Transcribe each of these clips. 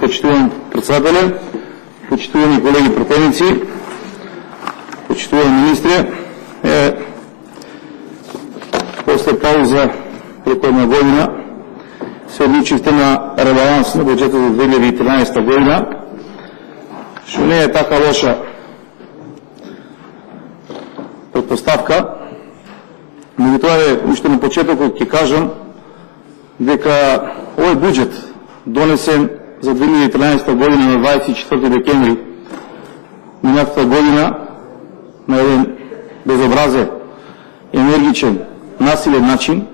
почитуван председателя, почитувани колеги противници, почитувани министри. После пауза преходна година се одлучихте на ребаланс на бюджета за 2013 година, што не е така лоша предпоставка. Меѓутоа, уште на почетокот ќе кажам дека овој буџет донесен за 2013 година на 24 декември минатата година на еден безобразен, енергичен, насилен начин,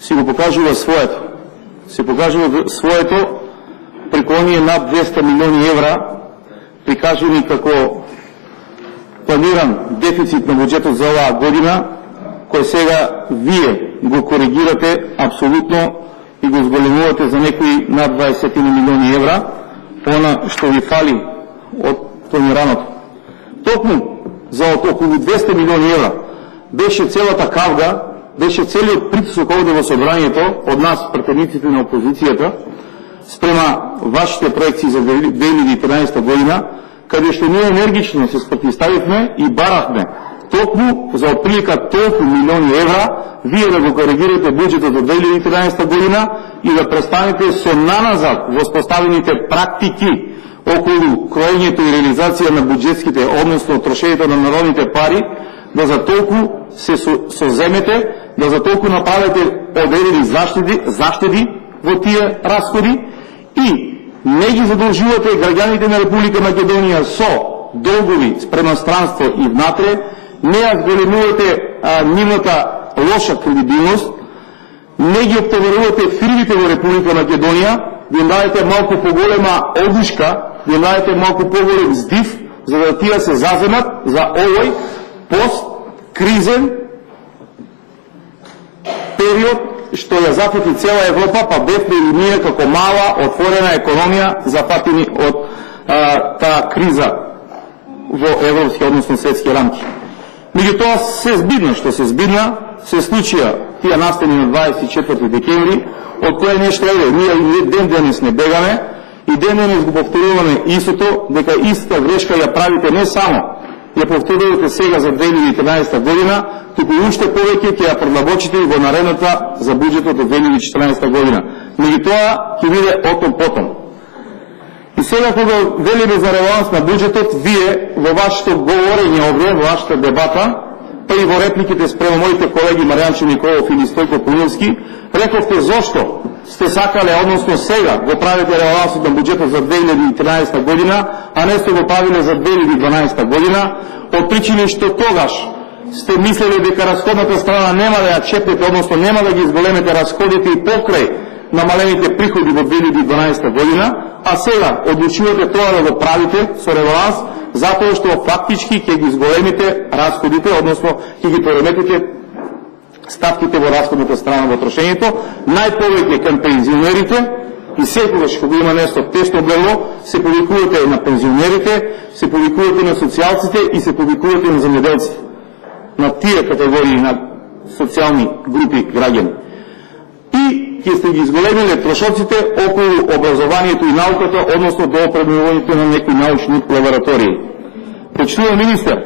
си го покажува своето. Се покажува своето преку оние над 200 милиони евра, прикажени како планиран дефицит на буџетот за оваа година, кој сега вие го коригирате абсолютно и го зголемувате за некои над 20 милиони евра, она што ви фали од планираното. Токму за околу 200 милиони евра беше целата кавга, беше целиот притисок овде во собранието од нас, претедниците на опозицијата, спрема вашите проекции за 2013 година, каде што ние енергично се спротивставивме и барахме токму за отприлика толку милиони евра, вие да го коригирате буџетот за 2013 година и да престанете со наназад воспоставените практики околу кроењето и реализација на буџетските, односно трошењето на народните пари, да за толку се соземете, да за толку направите одредени заштеди во тие расходи и не ги задолжувате граѓаните на Република Македонија со долгови спрема странство и внатре, не ја зголемувате нивната лоша кредибилност, не ги обтоварувате фирмите во Република Македонија, да им дадете малку поголема одушка, да им дадете малку поголем здив, за да тие се заземат за овој пост-кризен период што ја зафати цела Европа, па бевме и ние како мала, отворена економија зафатени од таа криза во европски, односно светски рамки. Меѓутоа се збидна што се збидна, се случија тие настани на 24 декември, од кое нешто е, ние ден денес не бегаме и ден денес го повторуваме истото, дека истата грешка ја правите не само ја повторувате сега за 2013 година, туку уште повеќе ќе ја продлабочите и во наредната за буџетот од 2014 година. Меѓутоа ќе биде отом-потом. И сега кога велиме за ребаланс на буџетот, вие во вашето говорење овде, во вашата дебата, па и во репликите спрема моите колеги Маријанчо Николов и Стојко Куновски, рековте зошто сте сакале, односно сега го правите ребалансот на буџетот за 2013 година, а не сте го правиле за 2012 година, од причини што тогаш сте мислеле дека расходната страна нема да ја чепнете, односно нема да ги изголемете расходите и покрај намалените приходи во 2012 година, а сега одлучувате тоа да го правите со ребаланс, затоа што фактички ќе ги изголемите расходите, односно ќе ги пореметите ставките во расходната страна во трошењето, најповеќе кон пензионерите, и секогаш кога има нешто тешно облегло, се повикувате на пензионерите, се повикувате на социјалците и се повикувате на земјоделците, на тие категории на социјални групи граѓани. И ќе сте ги изголемиле трошоците околу образованието и науката, односно до опремнувањето на некои научни лаборатории. Почитуван министер,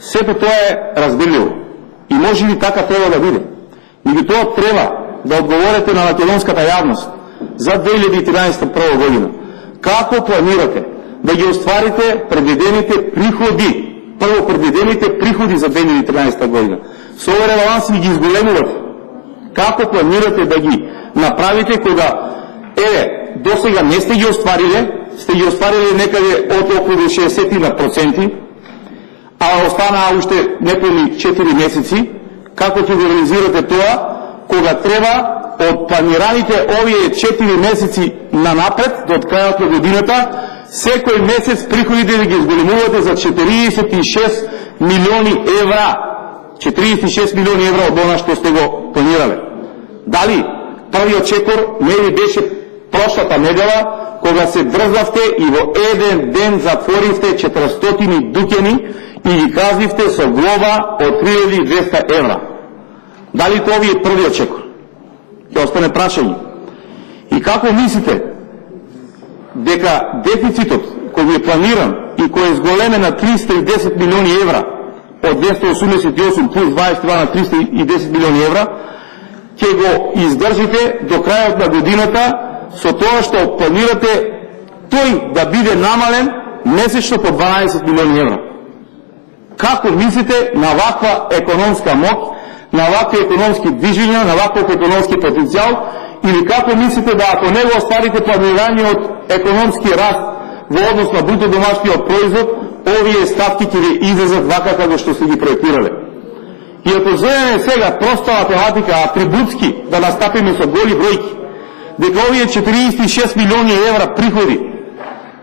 сето тоа е разделливо и може би така треба да биде. Меѓутоа треба да одговорите на македонската јавност за 2013 година. Како планирате да ги остварите предвидените приходи, прво предвидените приходи за 2013 година? Со овој ребаланс ги изголемувате. Како планирате да ги направите кога, досега не сте ги оствариле, сте ги оствариле некаде од околу 60%, а останаа уште неполни 4 месеци, како ќе го реализирате тоа, кога треба од планираните овие 4 месеци на напред, до крајот на годината, секој месец приходите да ги изголемувате за 46 милиони евра. 46 милиони евра од она што сте го планирале. Дали првиот чекор не ли беше прошлата недела, кога се дрзнавте и во еден ден затворивте 400 дуќани и ги казнивте со глоба од 3200 евра? Дали тоа ви е првиот чекор? Ќе остане прашање. И како мислите дека дефицитот кој е планиран и кој е зголемен на 310 милиони евра, од 288 плюс 22 на 310 милиони евра, ќе го издржите до крајот на годината со тоа што планирате тој да биде намален месечно по 12 милиони евра. Како мислите на ваква економска моќ, на вакви економски движења, на ваков економски потенцијал, или како мислите да ако не го остварите планираниот економски раст во однос на бруто домашниот производ, овие ставки ќе ви излезат вака како што сте ги проектирале? И ако земеме сега проста математика, атрибутски да настапиме со голи бројки, дека овие 46 милиони евра приходи,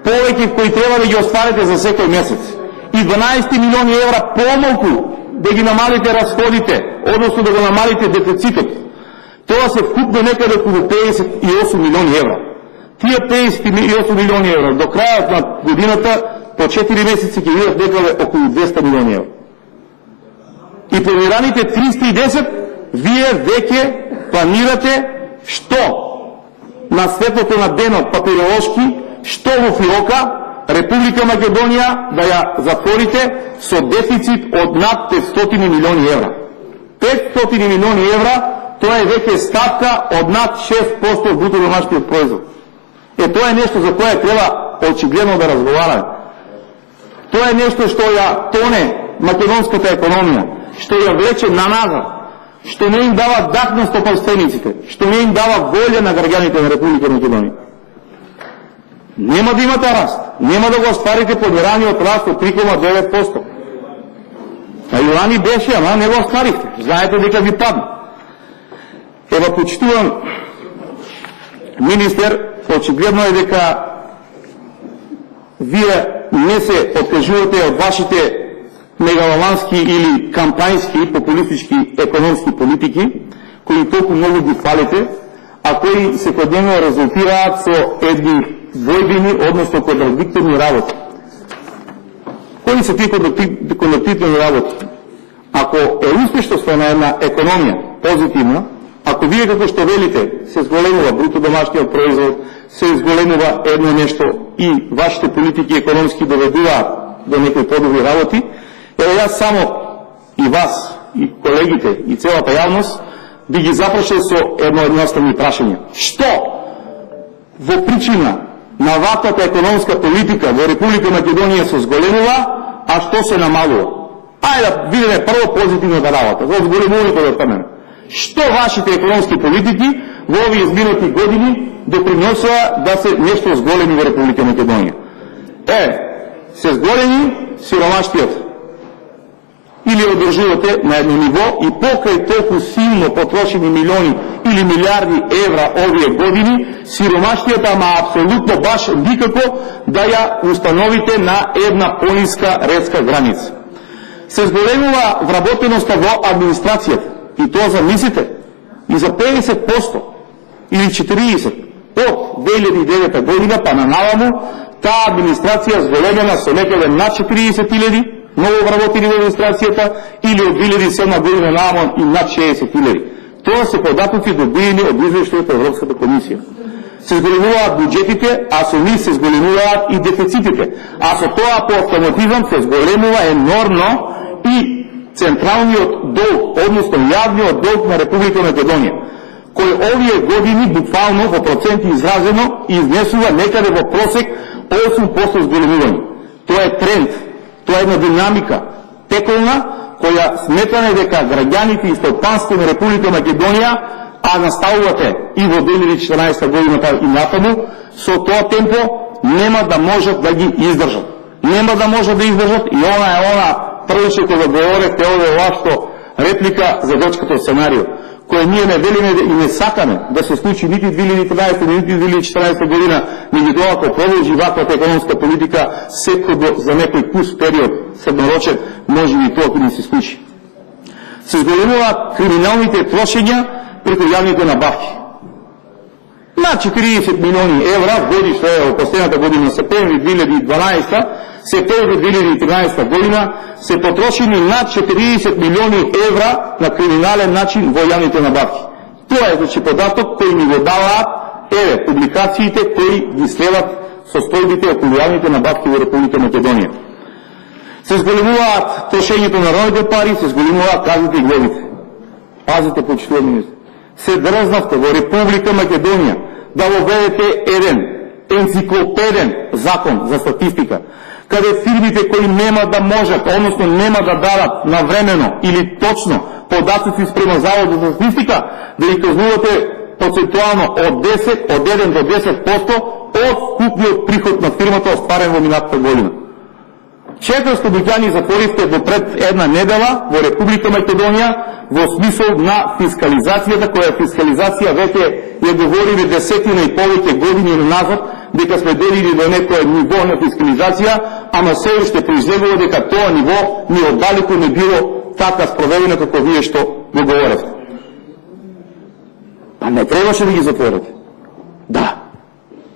повеќе кои треба да ги остварите за секој месец, и 12 милиони евра помалку да ги намалите разходите, односно да го намалите дефицитот, тоа се вкупно некаде околу 58 милиони евра. Тие 58 милиони евра до крајот на годината по 4 месеци ќе видат некаде околу 200 милиони евра. И планираните 310, вие веќе планирате што на светлото на денот папиролошки, што во фиока Република Македонија да ја затворите со дефицит од над 500 милиони евра. 500 милиони евра, тоа е веќе ставка од над 6% од бруто домашниот производ. Тоа е нешто за кое треба очигледно да разговараме. Тоа е нешто што ја тоне македонската економија, што ја влече на назад, што не им дава дах на стопанствениците, што не им дава волја на граѓаните на Република Македонија. Нема да имате раст, нема да го остварите планираниот раст од 3,9%. А Јовани беше, ама не го остварихте. Знаете дека ви падна. Ева, почитувам министер, очигледно е дека вие не се откажувате од вашите мегаломански или кампањски, популистички економски политики, кои толку многу ги фалите, а кои секојдневно резултираат со едни двојбени, односно контрадиктивни работи. Кои се тие контрадиктивни работи? Ако е успешноста на една економија позитивна, ако вие како што велите се зголемува бруто домашниот производ, се зголемува едно нешто и вашите политики економски доведуваат до некои подобри работи, јас само и вас, и колегите, и целата јавност би ги запрашал со едно едноставни прашање. Што во причина на ваквата економска политика во Република Македонија се зголемува, а што се намалува? Ајде да видиме прво позитивната работа, за зголемувањето да трнеме. Што вашите економски политики во овие изминати години доприносува да се нешто зголеми во Република Македонија? Се зголеми сиромаштиот. Или одржувате на едно ниво и покрај толку силно потрошени милиони или милиарди евра овие години, сиромаштијата, ама апсолутно баш никако да ја установите на една пониска редска граница. Се зголемува вработеноста во администрацијата. И тоа замислите, и за 50% или 40% од 2009 година па на наваму, таа администрација зголемена со некаде над 40.000 ново вработени во администрацијата, или од 2007 година наваму и над 60.000. Тоа се податоци добиени од извештајот од Европската комисија. Се зголемуваат буџетите, а со нив се зголемуваат и дефицитите. А со тоа по автоматизам се зголемува енормно и централниот долг, односно јавниот долг на Република Македонија, кој овие години буквално во проценти изразено изнесува некаде во просек 8% зголемување. Тоа е тренд, тоа е една динамика тековна, која сметаме дека граѓаните и стопанството на Република Македонија, а наставувате и во 2014 година и натаму, со тоа темпо нема да можат да ги издржат. Нема да можат да издржат и она првше кога говорите овде вашето реплика за грчкото сценарио, кој ние не велиме и не сакаме да се случи нити 2013, нити 2014 година, меѓутоа ако продолжи ваквата економска политика секој за некој кус период среднорочен, може и тоа ќе ни се случи. Се зголемуваат криминалните трошења преку јавните набавки. На 40 милиони евра годишно во последната година, септември 2012, септември 2013 година, се потрошени над 40 милиони евра на криминален начин во јавните набавки. Тоа е значи податок кој ни го даваат публикациите кои ги следат состојбите околу јавните набавки во Република Македонија. Се зголемуваат трошењето на народните пари, се зголемуваат казните и глобите. Пазите, почитувани министри. Се дрзнавте во Република Македонија да воведете еден енциклопеден закон за статистика, каде фирмите кои нема да можат, односно нема да дадат навремено или точно податоци спрема Завод за статистика, да ги казнувате процентуално од 1 до 10% од вкупниот приход на фирмата остварен во минатата година. 400 дуќани затворивте до пред една недела во Република Македонија во смисол на фискализацијата, која фискализација веќе ја говорили десетина и повеќе години назад, дека сме дојдени до некој ниво на фискализација, ама се уште произлегува дека тоа ниво ни оддалеку не било така спроведено како вие што го говорите. А не требаше да ги затворите. Да.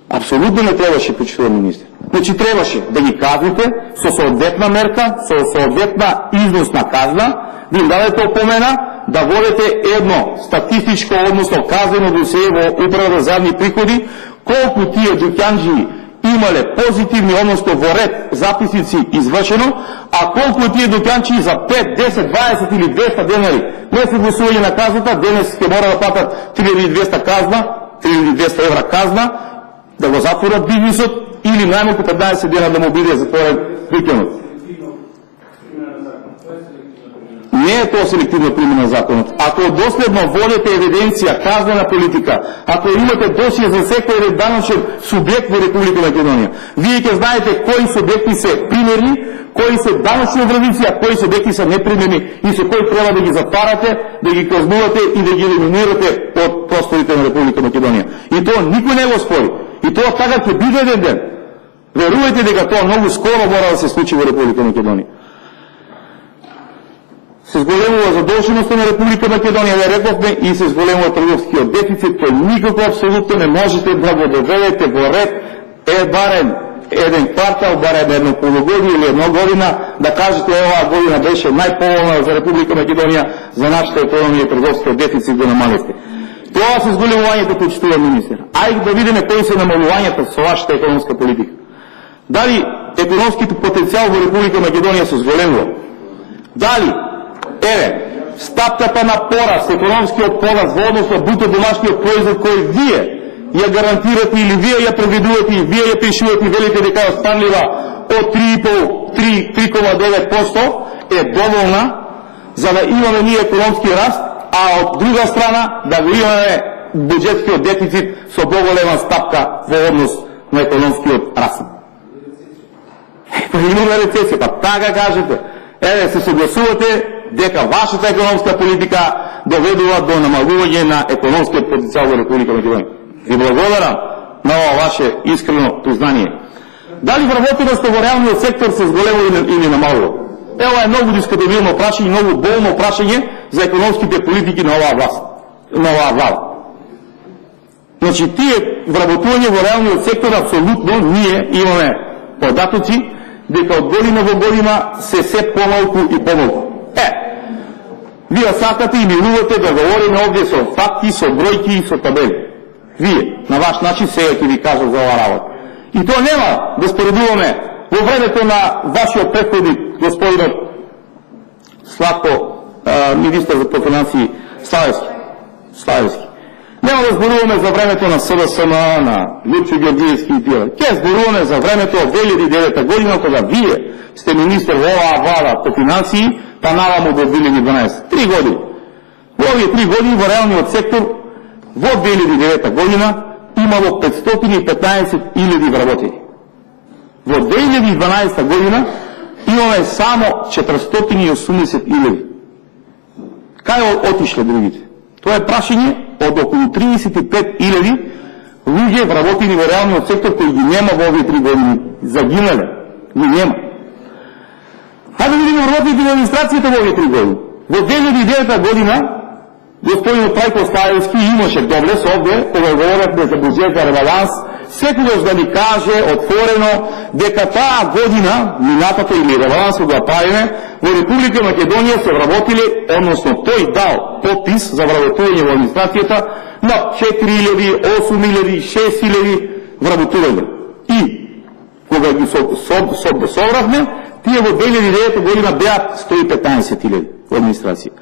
Апсолутно не требаше, почитуван министр. Значи требаше да ги казните со соодветна мерка, со соодветна износна казна, да им дадете опомена да водите едно статистичко, односно казано досие во Управа за јавни приходи, колку тие дуќанџи имале позитивни, односно во ред записници извршено, а колку тие дуќанчи за 5, 10, 20 или 200 денари не се гласување на казната, денес ќе мора да платат 3200 казна, 3200 евра казна, да го затворат бизнисот или најмалку 15 дена да му биде затворен викендот. Не е тоа селективна примена на законот. Ако доследно водите евиденција, казнена политика, ако имате досие за секој даночен субјект во Република Македонија, вие ќе знаете кои субјекти се примерни, кои се даночни образници, а кои субјекти се непримерни и со кои треба да ги затварате, да ги казнувате и да ги елиминирате од просторите на Република Македонија. И тоа никој не го спори. И тоа така ќе биде еден ден. Верувајте дека тоа многу скоро мора да се случи во Република Македонија. Се зголемува задолжеността на Република Македонија, ја рековме, и се зголемува трговскиот дефицит, кој никако апсолутно не можете да го доведете во ред барем еден квартал, барем едно полугодие или една година, да кажете оваа година беше најповолна за Република Македонија, за нашата економија и трговскиот дефицит го намалисте. Тоа се зголемувањето, почитуван министер. Ајде да видиме кои се намалувањата со вашата економска политика. Дали економскиот потенцијал во Република Македонија се зголемува? Дали стапката на пораст, економскиот пораст во однос на бруто домашниот производ кој вие ја гарантирате или вие ја предвидувате и вие ја пишувате и велите дека е останлива од 3,9% е доволна за да имаме ние економски раст, а од друга страна да го имаме буџетскиот дефицит со поголема стапка во однос на економскиот раст. Имаме рецесија, па така кажете. Се согласувате дека вашата економска политика доведува до намалување на економскиот потенцијал во Република Македонија. Ви благодарам на ова ваше искрено признание. Дали вработеността во реалниот сектор се зголемува или намалува? Ова е многу дискутабилно прашање, многу болно прашање за економските политики на оваа власт, на оваа влада. Значи, тие вработување во реалниот сектор, апсолутно, ние имаме податоци дека од година во година се помалку и помалку. Вие сакате и милувате да говориме овде со факти, со бројки и со табели. Вие, на ваш начин, сега ќе ви кажам за оваа работа. И тоа нема да споредуваме во времето на вашиот претходник, господинот Славко, министар за финансии Славевски. Нема да зборуваме за времето на СДСМ, на Лјупчо Георгиевски и тие. Ќе зборуваме за времето од 2009 година, кога вие сте министр во оваа влада по финансии, па наваму до 2012. 3 години. Во овие 3 години во реалниот сектор во 2009 година имало 515.000 вработени. Во 2012 година имаме само 480.000. Кај отишле другите? Тоа е прашање од околу 35.000 луѓе вработени во реалниот сектор кои ги нема во овие 3 години. Загинале. Ги нема. Хајде да видиме вработените во администрацијата во овие 3 години. Во 2009 година господин Трајко Славевски имаше доблес овде, кога говоревме за буџет за ребаланс, секогаш да ни каже отворено дека таа година, минатата или ребалансот го правиме, во Република Македонија се вработиле, односно тој дал подпис за вработување во администрацијата на 4.000, 8.000, 6.000 вработување. И Кога ги собравме, тие во 2009 година беа 115.000 во администрација.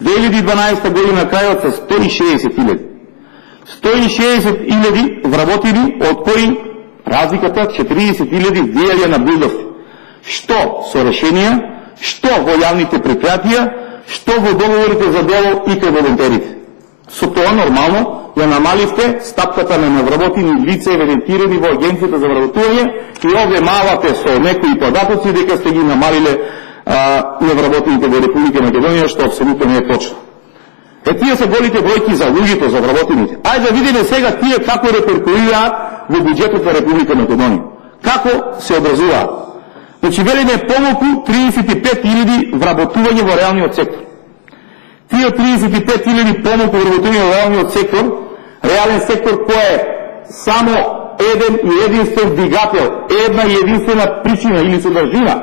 2012 година крајот се 160.000. 160.000 вработени, од кои разликата 40.000 дејалија на билдовки. Што со решенија, што во јавните предпријатија, што во договорите за дело и кај волонтерите. Со тоа нормално ја намаливте стапката на невработени лица евидентирани во Агенцијата за вработување и овде малате со некои податоци дека сте ги намалиле невработените во Република Македонија, што апсолутно не е точно. Тие се голите бројки за луѓето, за вработените. Ајде да видиме сега тие како реперкуираат во буџетот на Република Македонија. Како се образуваат. Значи, велиме помалку 35.000 вработување во реалниот сектор. Тие 35.000 помалку вработување во реалниот сектор, реален сектор кој е само еден и единствен двигател, една и единствена причина или содржина,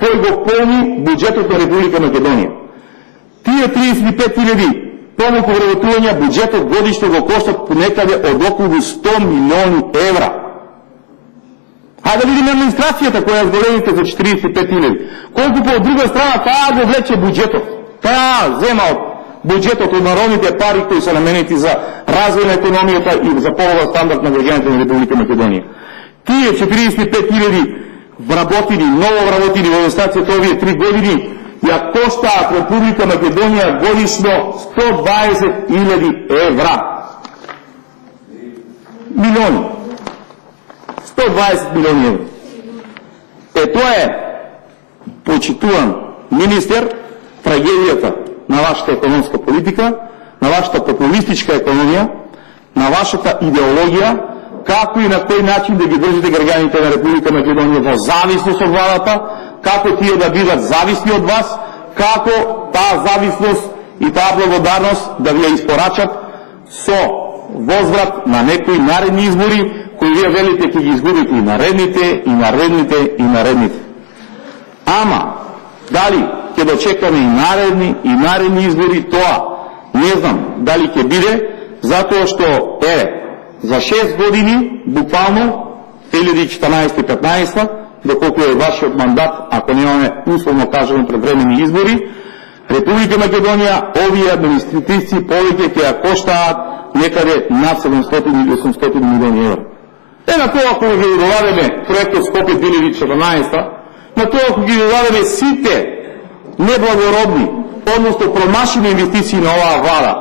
кој го полни буџетот на Република Македонија. Тие 35.000 помалку вработувања буџетот годишно го коштат некаде од околу 100 милиони евра. Хајде да видиме администрацијата која зголемите за 45.000. Колку по друга страна таа го влече буџетот. Таа зема од буџетот од народните пари кои се наменети за развој на економијата и за подобар стандард на граѓаните на Република Македонија. Тие 45.000 вработени, ново вработени во администрацијата овие 3 години ја коштаат Република Македонија годишно 120.000 евра. Милиони. 120 милиони евра. Тоа е, почитуван министер, трагедијата на вашата економска политика, на вашата популистичка економија, на вашата идеологија, како и на кој начин да ги држите граѓаните на Република Македонија во зависност од владата, како тие да бидат зависни од вас, како таа зависност и таа благодарност да ви ја испорачат со возврат на некои наредни избори, кои вие велите ќе ги изгубите и наредните, и наредните, и наредните. Ама, дали ќе дочекаме и наредни избори, тоа не знам дали ќе биде, затоа што за 6 години, буквално 2014-15, доколку е вашиот мандат, ако немаме условно кажано предвремени избори, Република Македонија овие административци повеќе ќе ја коштаат некаде над 700 или 800 милиони евра. На тоа ако ги додадеме проектот Скопје 2014, на тоа ако ги додадеме сите неблагородни, односно промашени инвестиции на оваа влада,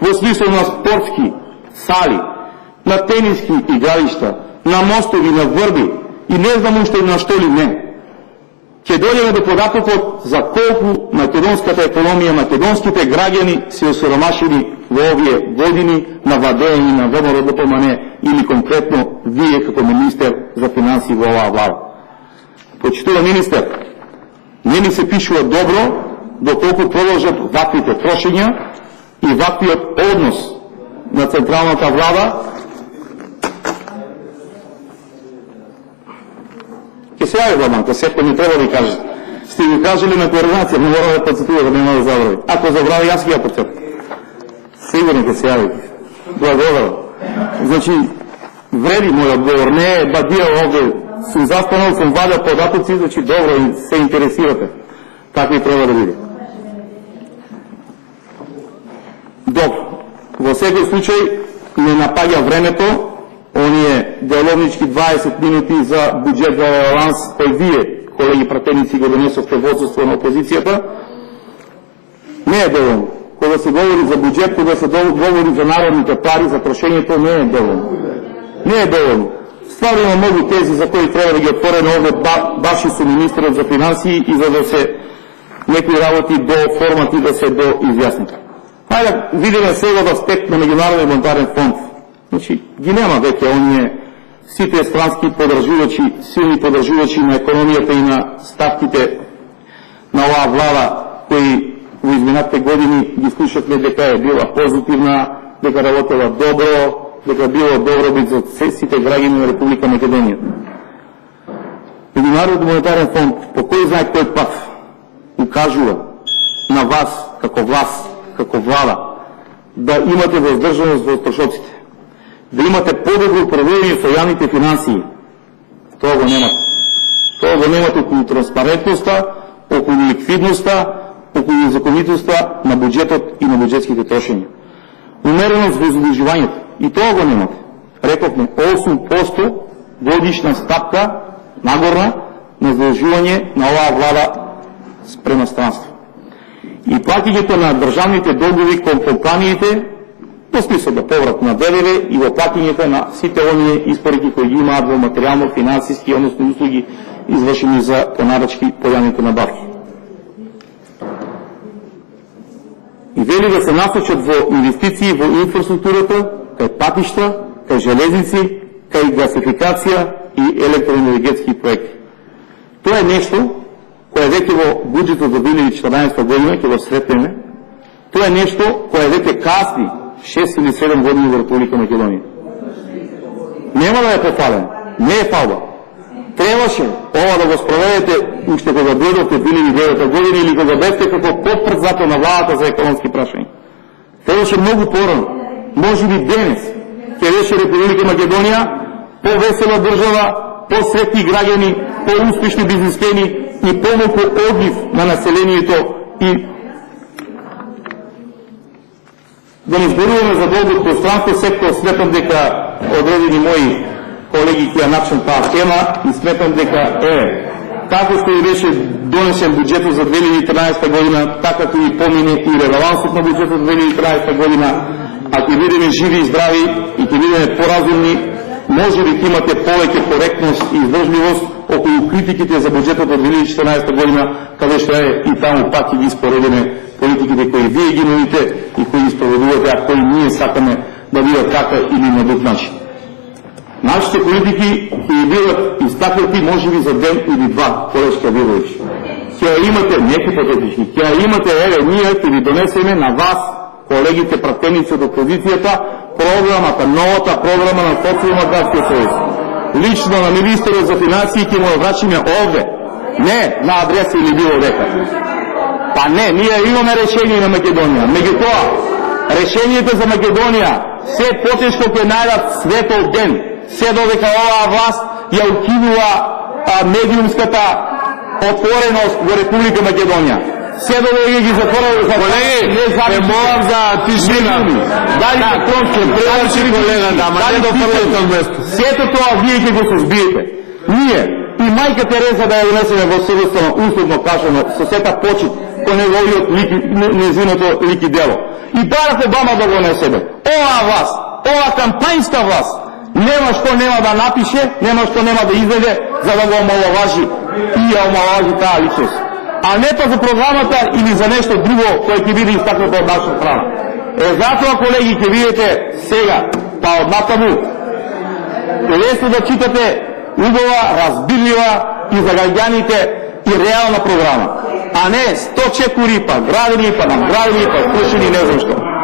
во смисло на спортски сали, на тениски игралишта, на мостови, на врби и не знам уште на што ли не, ќе дојдеме до податокот за колку македонската економија, македонските граѓани се осиромашени во овие години на владење на ВМРО ДПМН или конкретно вие како министер за финансии во оваа влада. Почитува министер, не ни се пишува добро доколку продолжат ваквите трошења и ваквиот однос на централната влада. Ке се јави владанка, сепко не треба да ви кажете. Сте ви кажели на координација, не мора да подсетува, да нема да забрави. Ако забрави, јас ги ја подсетам. Сигурно ке се јави. Благодарам. Значи, вреди мој одговор, не е бадија овде. Сум застанал, сум вадил податоци, значи добро се интересирате. Така и треба да биде. Добро. Во секој случај не напаѓа времето, оние деловнички 20 минути за буџет за реланс, кој вие, колеги пратеници, го донесовте во отсуство на опозицијата, не е доволно. Кога се говори за буџет, кога се говори за народните пари, за трошењето, не е доволно. Не е доволно. Стварно има многу тези за кои треба да ги отвореме овде баши со министерот за финансии и за да се некои работи до формати да се доизјаснат. Хајде да видиме сега од аспект на Меѓународен монетарен фонд. Значи, ги нема веќе оние сите странски подржувачи, силни подржувачи на економијата и на ставките на оваа влада, кои во изминатите години ги слушавме дека е била позитивна, дека работела добро, дека било добробит за сите граѓани на Република Македонија. Меѓународен монетарен фонд по кој знае кој пат укажува на вас, како власт, како влада, да имате воздржаност во трошоците, да имате подобро управление со јавните финансии, Тоа го немате. Тоа го немате околу транспарентноста, околу ликвидноста, околу законитоста на буџетот и на буџетските трошења. Умереност во задолжувањето. И тоа го немате. Рековме 8% годишна стапка нагорна на задолжување на оваа влада спрема странство. И платењето на државните долгови кон компаниите во смисла да поврат на ДДВ и во платењето на сите оние испорки кои ги имаат во материјално, финансиски, односно услуги извршени за понарачки по јавните набавки. И вели да се насочат во инвестиции во инфраструктурата, кај патишта, кај железници, кај гасификација и електроенергетски проекти. Тоа е нешто кое веќе во буџетот за 2014 година ќе го сретнеме. Тоа е нешто кое веќе касни 6 или 7 години во Република Македонија. Нема да е пофален, не е фалба. Требаше ова да го спроведете уште кога дојдовте 2009 година или кога бевте како подпредседател на владата за економски прашања. Требаше многу порано. Може би денес ќе беше Република Македонија повесела држава, посретни граѓани, поуспешни бизнисмени и помалку одлив на населението и да не зборуваме за долгото пространство, сектор сметам дека одредени мои колеги ќе ја начнат таа тема и сметам дека како што и беше донесен буџетот за 2013 година, така ќе и помине и ребалансот на буџетот за 2013 година, а ќе бидеме живи и здрави и ќе бидеме поразумни, може би ќе имате повеќе коректност и издржливост околу критиките за буџетот од 2014 година, каде што е и таму пак ќе ги споредиме политиките кои вие ги нудите и кои ги спроведувате, а кои ние сакаме да бидат така или на друг начин. Нашите политики ќе бидат истакнати може би за ден или два, колешка Вилович. Ќе имате, не хипотетични, ќе имате, ние ќе ви донесеме на вас, колегите пратеници од опозицијата, програмата, новата програма на Социјалдемократскиот сојуз. Лично на министерот за финансии ќе му врачиме овде, не на адреса или било дека. Па не, ние имаме решение на Македонија. Меѓутоа, решението за Македонија се потешко ќе најдат светол ден, се додека оваа власт ја укинува медиумската отвореност во Република Македонија. Се додека ги затворува за колеги, не молам за тишина. Дали конце преврши колегата, ама не до првото место. Сето тоа вие ќе го созбиете. Ние и мајка Тереза да ја донесеме во собствено, условно кажано, со сета почит по неговиот незиното лики дело. И Барак Обама да го несеме. Оваа власт, оваа кампањска власт, нема што нема да напише, нема што нема да излезе за да го омаловажи и ја омаловажи таа личност. А не па за програмата или за нешто друго кое ќе биде истакнато од наша страна. Затоа, колеги, ќе видите сега, па од натаму, лесно да читате убава, разбирлива и за граѓаните и реална програма, а не 100 чекури, па градени, па надградени, па слушани, не знам што.